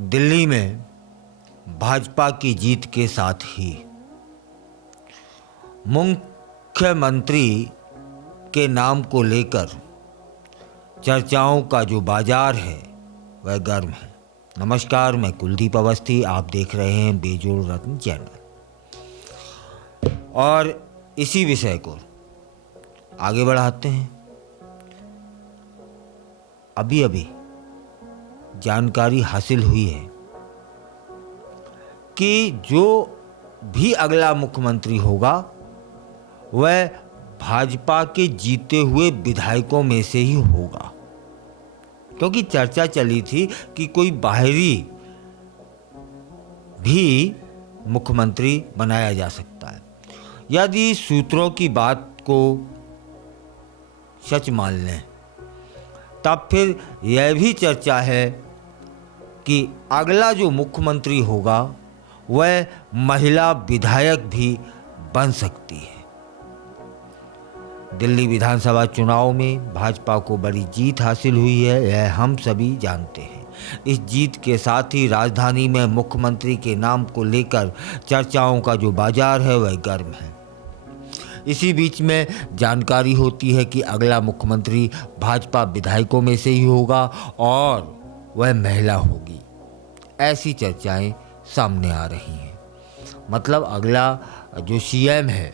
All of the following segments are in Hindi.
दिल्ली में भाजपा की जीत के साथ ही मुख्यमंत्री के नाम को लेकर चर्चाओं का जो बाजार है वह गर्म है। नमस्कार, मैं कुलदीप अवस्थी, आप देख रहे हैं बेजोड़ रत्न चैनल। और इसी विषय को आगे बढ़ाते हैं। अभी अभी जानकारी हासिल हुई है कि जो भी अगला मुख्यमंत्री होगा वह भाजपा के जीते हुए विधायकों में से ही होगा, क्योंकि चर्चा चली थी कि कोई बाहरी भी मुख्यमंत्री बनाया जा सकता है। यदि सूत्रों की बात को सच मान लें तब फिर यह भी चर्चा है कि अगला जो मुख्यमंत्री होगा वह महिला विधायक भी बन सकती है। दिल्ली विधानसभा चुनाव में भाजपा को बड़ी जीत हासिल हुई है, यह हम सभी जानते हैं। इस जीत के साथ ही राजधानी में मुख्यमंत्री के नाम को लेकर चर्चाओं का जो बाजार है वह गर्म है। इसी बीच में जानकारी होती है कि अगला मुख्यमंत्री भाजपा विधायकों में से ही होगा और वह महिला होगी। ऐसी चर्चाएं सामने आ रही हैं। मतलब अगला जो सीएम है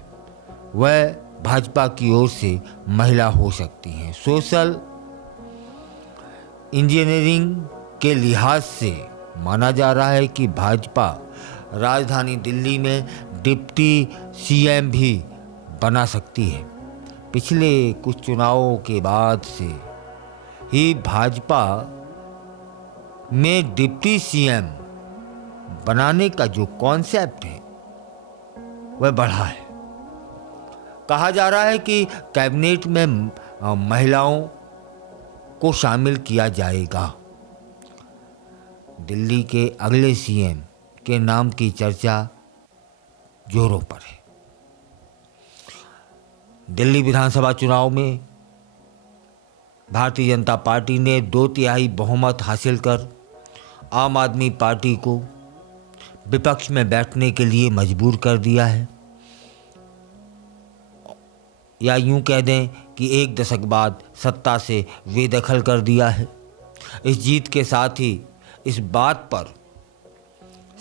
वह भाजपा की ओर से महिला हो सकती हैं। सोशल इंजीनियरिंग के लिहाज से माना जा रहा है कि भाजपा राजधानी दिल्ली में डिप्टी सीएम भी बना सकती है। पिछले कुछ चुनावों के बाद से ही भाजपा में डिप्टी सीएम बनाने का जो कॉन्सेप्ट है वह बढ़ा है। कहा जा रहा है कि कैबिनेट में महिलाओं को शामिल किया जाएगा। दिल्ली के अगले सीएम के नाम की चर्चा जोरों पर है। दिल्ली विधानसभा चुनाव में भारतीय जनता पार्टी ने 2/3 बहुमत हासिल कर आम आदमी पार्टी को विपक्ष में बैठने के लिए मजबूर कर दिया है, या यूं कह दें कि एक दशक बाद सत्ता से बेदखल कर दिया है। इस जीत के साथ ही इस बात पर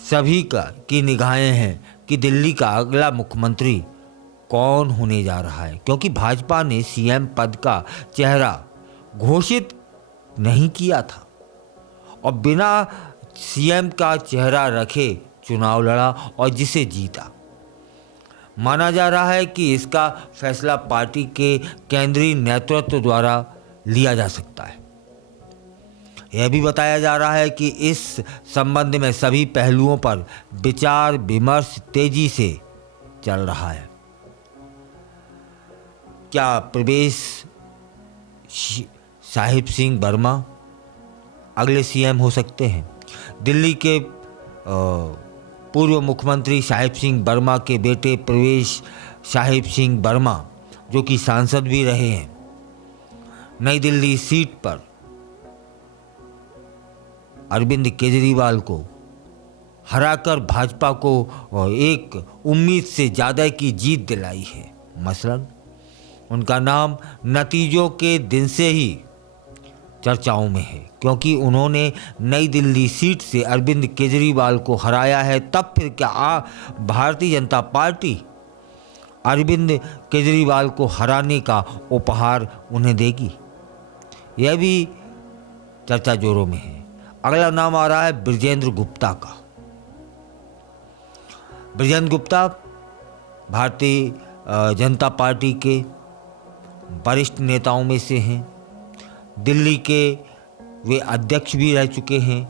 सभी की निगाहें हैं कि दिल्ली का अगला मुख्यमंत्री कौन होने जा रहा है, क्योंकि भाजपा ने सीएम पद का चेहरा घोषित नहीं किया था और बिना सीएम का चेहरा रखे चुनाव लड़ा और जिसे जीता। माना जा रहा है कि इसका फैसला पार्टी के केंद्रीय नेतृत्व द्वारा लिया जा सकता है। यह भी बताया जा रहा है कि इस संबंध में सभी पहलुओं पर विचार विमर्श तेजी से चल रहा है। क्या प्रवेश साहिब सिंह वर्मा अगले सीएम हो सकते हैं? दिल्ली के पूर्व मुख्यमंत्री साहिब सिंह वर्मा के बेटे प्रवेश साहिब सिंह वर्मा, जो कि सांसद भी रहे हैं, नई दिल्ली सीट पर अरविंद केजरीवाल को हराकर भाजपा को एक उम्मीद से ज़्यादा की जीत दिलाई है। मसलन उनका नाम नतीजों के दिन से ही चर्चाओं में है, क्योंकि उन्होंने नई दिल्ली सीट से अरविंद केजरीवाल को हराया है। तब फिर क्या भारतीय जनता पार्टी अरविंद केजरीवाल को हराने का उपहार उन्हें देगी? यह भी चर्चा जोरों में है। अगला नाम आ रहा है बृजेंद्र गुप्ता का। बृजेंद्र गुप्ता भारतीय जनता पार्टी के वरिष्ठ नेताओं में से हैं। दिल्ली के वे अध्यक्ष भी रह चुके हैं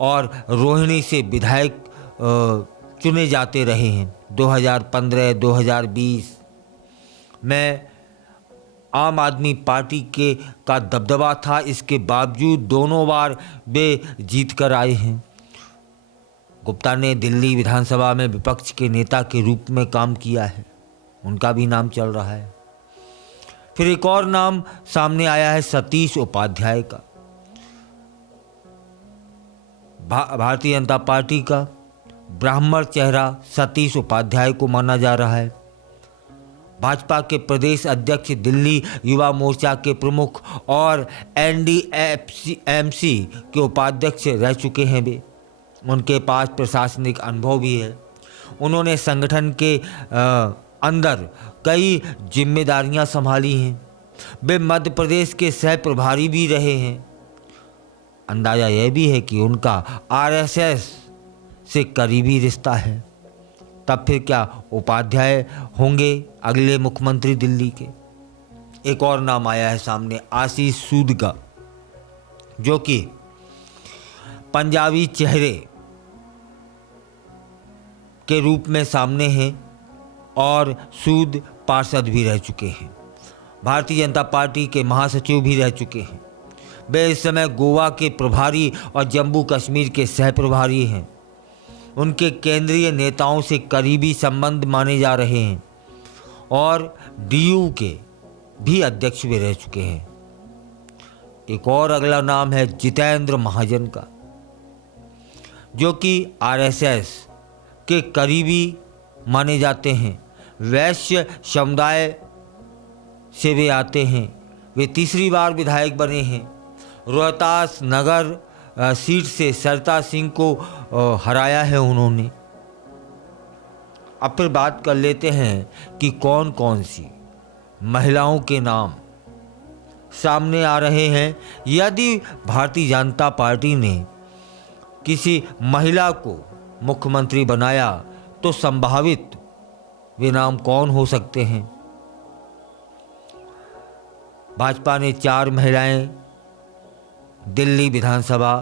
और रोहिणी से विधायक चुने जाते रहे हैं। 2015-2020 में आम आदमी पार्टी के का दबदबा था, इसके बावजूद दोनों बार वे जीत कर आए हैं। गुप्ता ने दिल्ली विधानसभा में विपक्ष के नेता के रूप में काम किया है, उनका भी नाम चल रहा है। फिर एक और नाम सामने आया है सतीश उपाध्याय का। भारतीय जनता पार्टी का ब्राह्मण चेहरा सतीश उपाध्याय को माना जा रहा है। भाजपा के प्रदेश अध्यक्ष, दिल्ली युवा मोर्चा के प्रमुख और NDMC के उपाध्यक्ष रह चुके हैं वे। उनके पास प्रशासनिक अनुभव भी है। उन्होंने संगठन के अंदर कई जिम्मेदारियां संभाली हैं। वे मध्य प्रदेश के सह प्रभारी भी रहे हैं। अंदाज़ा यह भी है कि उनका RSS से करीबी रिश्ता है। तब फिर क्या उपाध्याय होंगे अगले मुख्यमंत्री दिल्ली के? एक और नाम आया है सामने, आशीष सूद का, जो कि पंजाबी चेहरे के रूप में सामने हैं और सूद पार्षद भी रह चुके हैं। भारतीय जनता पार्टी के महासचिव भी रह चुके हैं। वे इस समय गोवा के प्रभारी और जम्मू कश्मीर के सह प्रभारी हैं। उनके केंद्रीय नेताओं से करीबी संबंध माने जा रहे हैं और DU के भी अध्यक्ष भी रह चुके हैं। एक और अगला नाम है जितेंद्र महाजन का, जो कि RSS के करीबी माने जाते हैं। वैश्य समुदाय से वे आते हैं। वे तीसरी बार विधायक बने हैं। रोहतास नगर सीट से सरिता सिंह को हराया है उन्होंने। अब फिर बात कर लेते हैं कि कौन कौन सी महिलाओं के नाम सामने आ रहे हैं। यदि भारतीय जनता पार्टी ने किसी महिला को मुख्यमंत्री बनाया तो संभावित वे नाम कौन हो सकते हैं? भाजपा ने 4 महिलाएं दिल्ली विधानसभा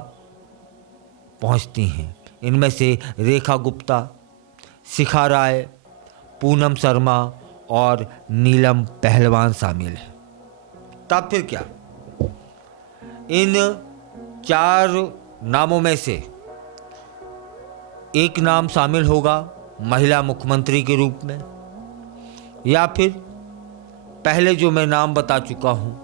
पहुंचती हैं। इनमें से रेखा गुप्ता, शिखा राय, पूनम शर्मा और नीलम पहलवान शामिल हैं। तब फिर क्या इन 4 नामों में से एक नाम शामिल होगा महिला मुख्यमंत्री के रूप में, या फिर पहले जो मैं नाम बता चुका हूं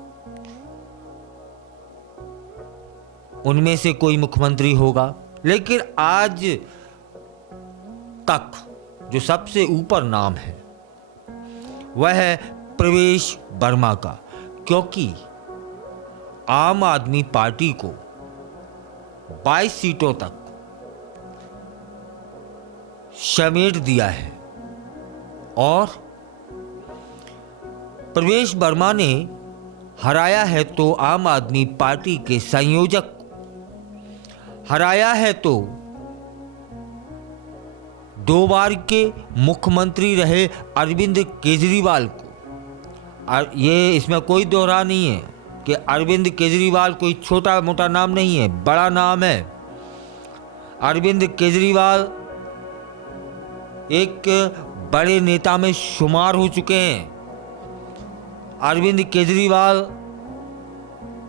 उनमें से कोई मुख्यमंत्री होगा? लेकिन आज तक जो सबसे ऊपर नाम है वह है प्रवेश वर्मा का, क्योंकि आम आदमी पार्टी को 22 सीटों तक समेट दिया है और प्रवेश वर्मा ने हराया है तो आम आदमी पार्टी के संयोजक हराया है तो 2 बार के मुख्यमंत्री रहे अरविंद केजरीवाल को। और ये इसमें कोई दोहरा नहीं है कि अरविंद केजरीवाल कोई छोटा मोटा नाम नहीं है, बड़ा नाम है। अरविंद केजरीवाल एक बड़े नेता में शुमार हो चुके हैं। अरविंद केजरीवाल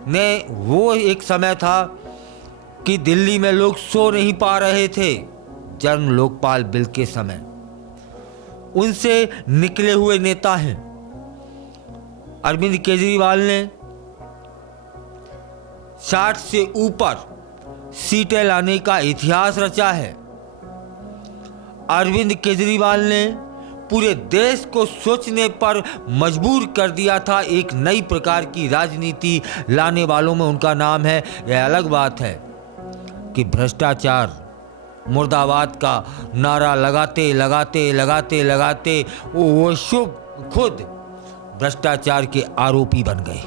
ने वो एक समय था कि दिल्ली में लोग सो नहीं पा रहे थे जन लोकपाल बिल के समय, उनसे निकले हुए नेता हैं। अरविंद केजरीवाल ने 60 से ऊपर सीटें लाने का इतिहास रचा है। अरविंद केजरीवाल ने पूरे देश को सोचने पर मजबूर कर दिया था। एक नई प्रकार की राजनीति लाने वालों में उनका नाम है। यह अलग बात है कि भ्रष्टाचार मुर्दाबाद का नारा लगाते लगाते लगाते लगाते वो खुद भ्रष्टाचार के आरोपी बन गए।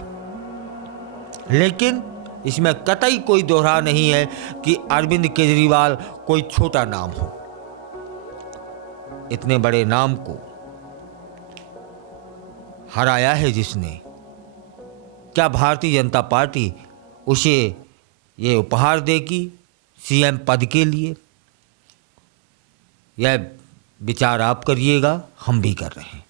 लेकिन इसमें कतई कोई दोहरा नहीं है कि अरविंद केजरीवाल कोई छोटा नाम हो। इतने बड़े नाम को हराया है जिसने, क्या भारतीय जनता पार्टी उसे ये उपहार देगी CM पद के लिए? यह विचार आप करिएगा, हम भी कर रहे हैं।